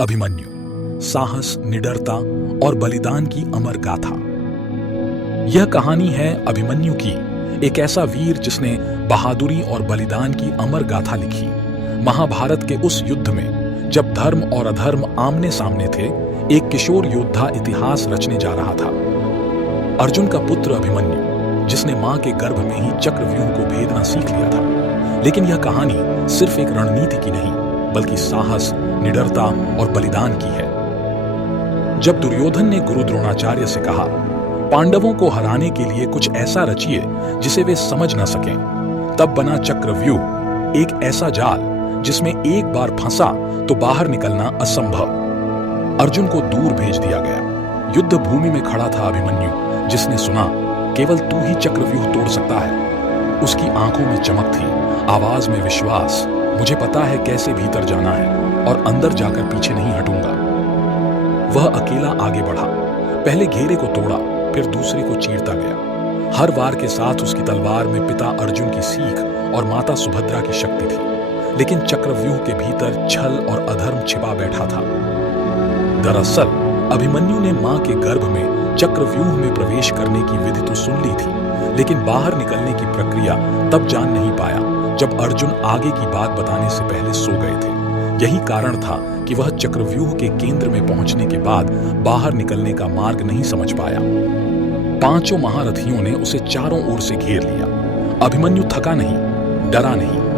अभिमन्यु, साहस, निडरता और बलिदान की अमर गाथा। यह कहानी है अभिमन्यु की, एक ऐसा वीर जिसने बहादुरी और बलिदान की अमर गाथा लिखी। महाभारत के उस युद्ध में जब धर्म और अधर्म आमने सामने थे, एक किशोर योद्धा इतिहास रचने जा रहा था। अर्जुन का पुत्र अभिमन्यु, जिसने मां के गर्भ में ही चक्रव्यूह को भेदना सीख लिया था। लेकिन यह कहानी सिर्फ एक रणनीति की नहीं, बल्कि साहस, निडरता और बलिदान की है। जब दुर्योधन ने गुरु द्रोणाचार्य से कहा, पांडवों को हराने के लिए कुछ ऐसा रचिए जिसे वे समझ न सकें, तब बना चक्रव्यूह, एक ऐसा जाल जिसमें एक बार फंसा तो बाहर निकलना असंभव। अर्जुन को दूर भेज दिया गया। युद्ध भूमि में खड़ा था अभिमन्यु, जिसने सुना, केवल तू ही चक्रव्यूह तोड़ सकता है। उसकी आंखों में चमक थी, आवाज में विश्वास। मुझे पता है कैसे भीतर जाना है और अंदर जाकर पीछे नहीं हटूंगा। वह अकेला आगे बढ़ा, पहले घेरे को तोड़ा, फिर दूसरे को चीरता गया। हर वार के साथ उसकी तलवार में पिता अर्जुन की सीख और माता सुभद्रा की शक्ति थी। लेकिन चक्रव्यूह के भीतर छल और अधर्म छिपा बैठा था। दरअसल अभिमन्यु ने मां के गर्भ में चक्रव्यूह में प्रवेश करने की विधि तो सुन ली थी, लेकिन बाहर निकलने की प्रक्रिया तब जान नहीं पाया जब अर्जुन आगे की बात बताने से पहले सो गए थे। यही कारण था कि वह चक्रव्यूह के केंद्र में पहुंचने के बाद बाहर निकलने का मार्ग नहीं समझ पाया। पांचों महारथियों ने उसे चारों ओर से घेर लिया। अभिमन्यु थका नहीं, डरा नहीं।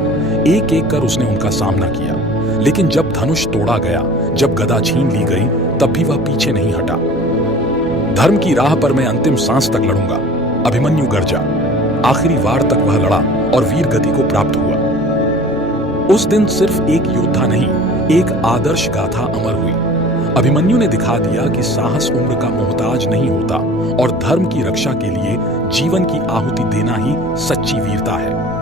एक एक कर उसने उनका सामना किया। लेकिन जब धनुष तोड़ा गया, जब गदा छीन ली गई, तब भी वह पीछे नहीं हटा। धर्म की राह पर मैं अंतिम सांस तक लड़ूंगा, अभिमन्यु गरजा। आखिरी वार तक वह लड़ा और वीर गति को प्राप्त हुआ। उस दिन सिर्फ एक योद्धा नहीं, एक आदर्श गाथा अमर हुई। अभिमन्यु ने दिखा दिया कि साहस उम्र का मोहताज नहीं होता और धर्म की रक्षा के लिए जीवन की आहुति देना ही सच्ची वीरता है।